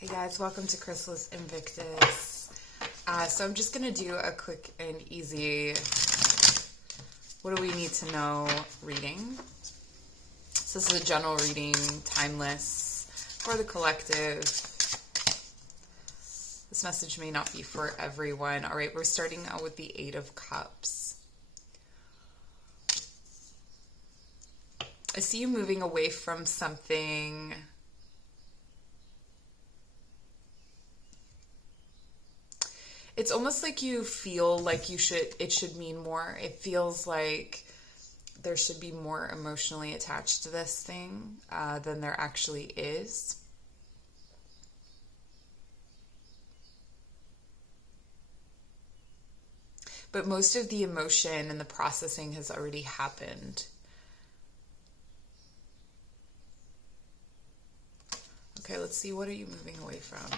Hey guys, welcome to Chrysalis Invictus. So I'm just going to do a quick and easy, what do we need to know reading. So this is a general reading, timeless, for the collective. This message may not be for everyone. All right, we're starting out with the Eight of Cups. I see you moving away from something. It's almost like you feel like it should mean more. It feels like there should be more emotionally attached to this thing than there actually is. But most of the emotion and the processing has already happened. Okay, let's see. What are you moving away from?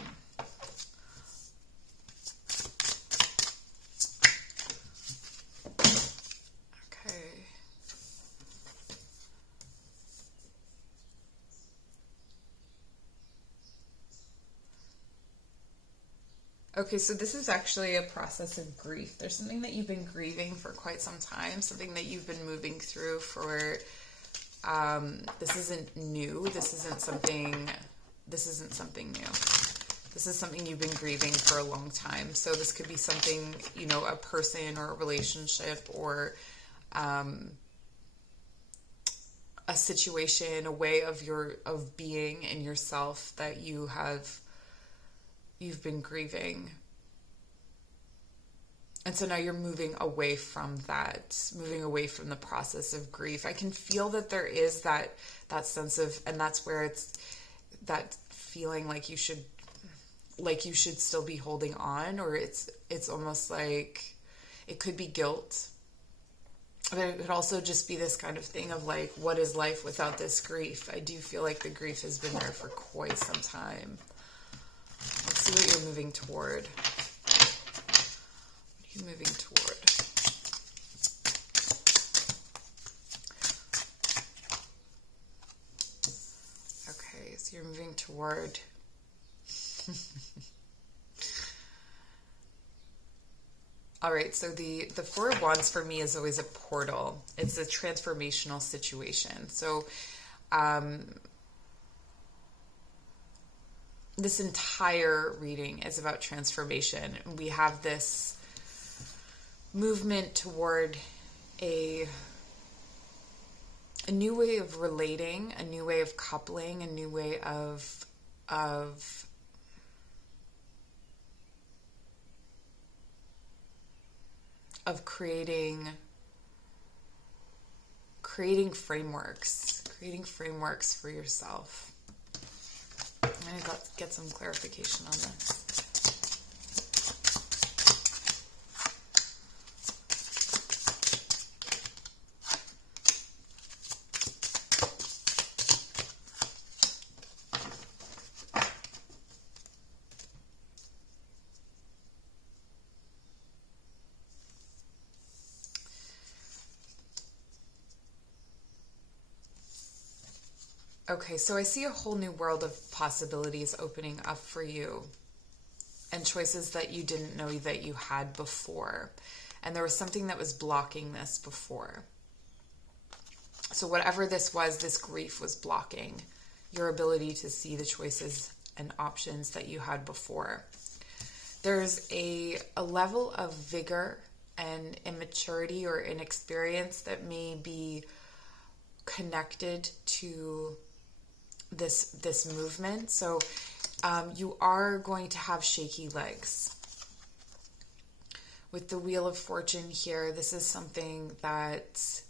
Okay, so this is actually a process of grief. There's something that you've been grieving for quite some time, something that you've been moving through for, this isn't new. This isn't something new. This is something you've been grieving for a long time. So this could be something, a person or a relationship or a situation, a way of being in yourself that you've been grieving. And so now you're moving away from that, moving away from the process of grief. I can feel that there is that sense of, and that's where it's that feeling like you should still be holding on, or it's almost like it could be guilt. But it could also just be this kind of thing of like, what is life without this grief? I do feel like the grief has been there for quite some time. Let's see what you're moving toward. What are you moving toward? Okay, so you're moving toward... All right, so the Four of Wands for me is always a portal. It's a transformational situation. So, this entire reading is about transformation. We have this movement toward a new way of relating, a new way of coupling, a new way of creating frameworks for yourself. I'm going to get some clarification on this. Okay, so I see a whole new world of possibilities opening up for you and choices that you didn't know that you had before. And there was something that was blocking this before. So whatever this was, this grief was blocking your ability to see the choices and options that you had before. There's a level of vigor and immaturity or inexperience that may be connected to this movement. So you are going to have shaky legs. With the Wheel of Fortune here, this is something that,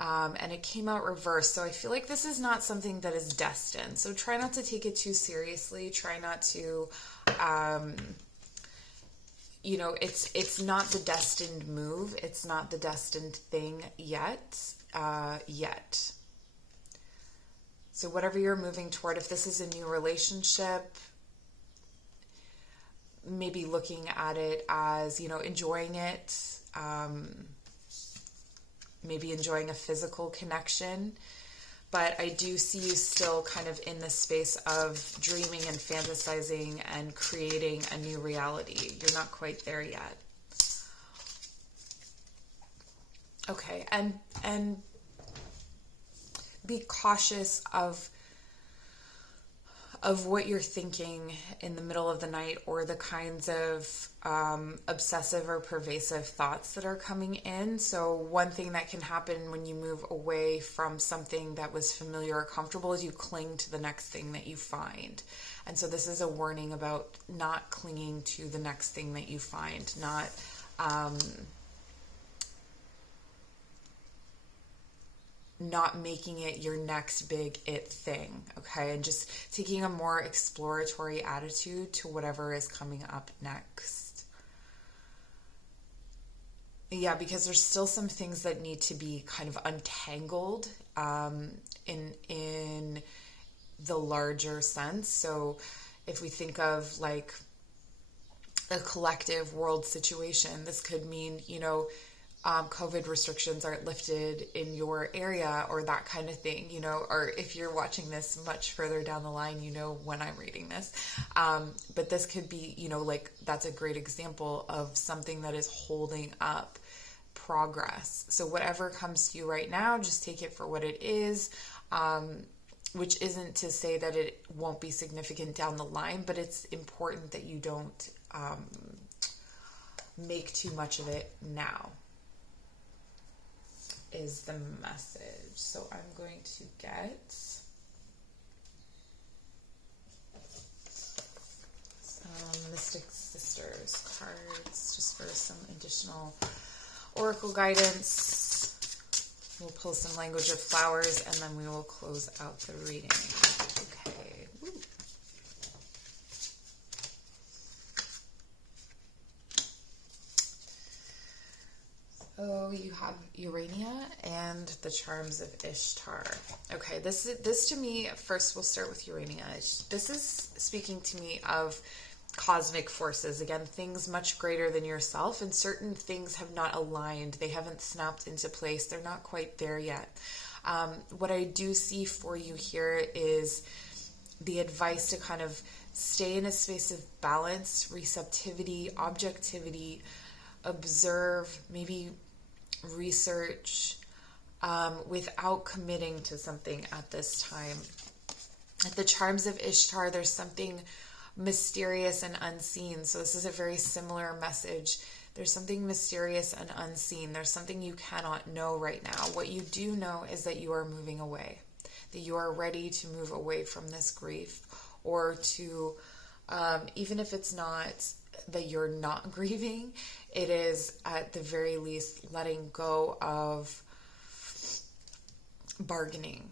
and it came out reversed. So I feel like this is not something that is destined. So try not to take it too seriously. Try not to, it's not the destined move. It's not the destined thing yet. So whatever you're moving toward, if this is a new relationship, maybe looking at it as, enjoying it, maybe enjoying a physical connection. But I do see you still kind of in the space of dreaming and fantasizing and creating a new reality. You're not quite there yet. Okay, and be cautious of what you're thinking in the middle of the night, or the kinds of obsessive or pervasive thoughts that are coming in. So one thing that can happen when you move away from something that was familiar or comfortable is you cling to the next thing that you find. And so this is a warning about not clinging to the next thing that you find, not making it your next big it thing, okay? And just taking a more exploratory attitude to whatever is coming up next. Yeah, because there's still some things that need to be kind of untangled in the larger sense. So if we think of like a collective world situation, this could mean, COVID restrictions aren't lifted in your area, or that kind of thing, or if you're watching this much further down the line, when I'm reading this. But this could be, like that's a great example of something that is holding up progress. So whatever comes to you right now, just take it for what it is, which isn't to say that it won't be significant down the line, but it's important that you don't make too much of it now. Is the message. So I'm going to get some Mystic Sisters cards just for some additional oracle guidance. We'll pull some language of flowers, and then we will close out the reading. Okay. Woo. Oh, you have Urania and the charms of Ishtar. Okay, this to me, first we'll start with Urania. This is speaking to me of cosmic forces. Again, things much greater than yourself, and certain things have not aligned. They haven't snapped into place. They're not quite there yet. What I do see for you here is the advice to kind of stay in a space of balance, receptivity, objectivity, observe, maybe research, without committing to something at this time. At the charms of Ishtar, there's something mysterious and unseen. So this is a very similar message. There's something mysterious and unseen. There's something you cannot know right now. What you do know is that you are moving away, that you are ready to move away from this grief, or to, even if it's not that you're not grieving, it is at the very least letting go of bargaining,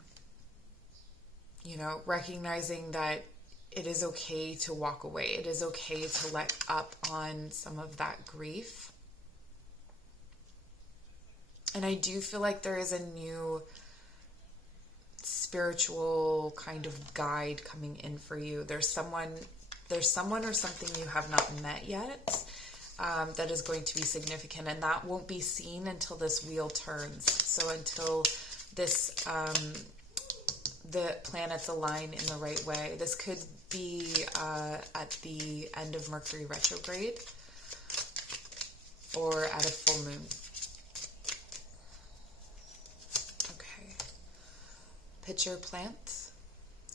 recognizing that it is okay to walk away. It is okay to let up on some of that grief. And I do feel like there is a new spiritual kind of guide coming in for you. There's someone or something you have not met yet that is going to be significant, and that won't be seen until this wheel turns. So until this the planets align in the right way. This could be at the end of Mercury retrograde, or at a full moon. Okay. Picture plant,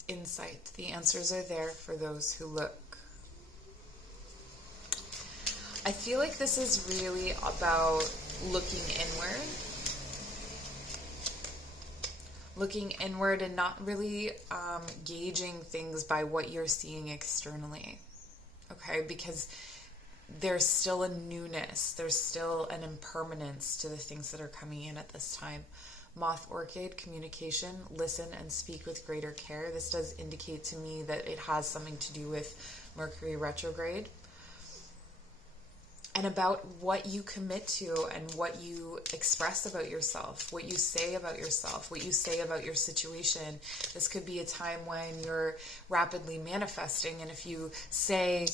insight. The answers are there for those who look. I feel like this is really about looking inward. Looking inward and not really gauging things by what you're seeing externally. Okay? Because there's still a newness. There's still an impermanence to the things that are coming in at this time. Moth Orchid, communication, listen and speak with greater care. This does indicate to me that it has something to do with Mercury retrograde. And about what you commit to and what you express about yourself, what you say about yourself, what you say about your situation. This could be a time when you're rapidly manifesting, and if you say,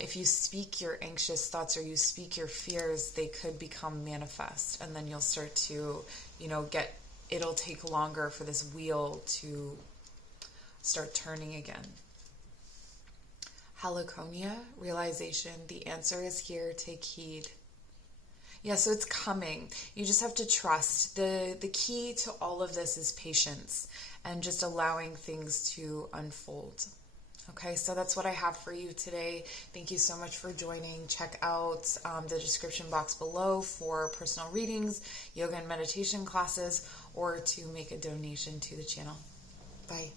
if you speak your anxious thoughts or you speak your fears, they could become manifest, and then you'll start to, get it'll take longer for this wheel to start turning again. Heliconia, realization, the answer is here, take heed. Yeah, so it's coming. You just have to trust. The key to all of this is patience and just allowing things to unfold. Okay, so that's what I have for you today. Thank you so much for joining. Check out the description box below for personal readings, yoga and meditation classes, or to make a donation to the channel. Bye.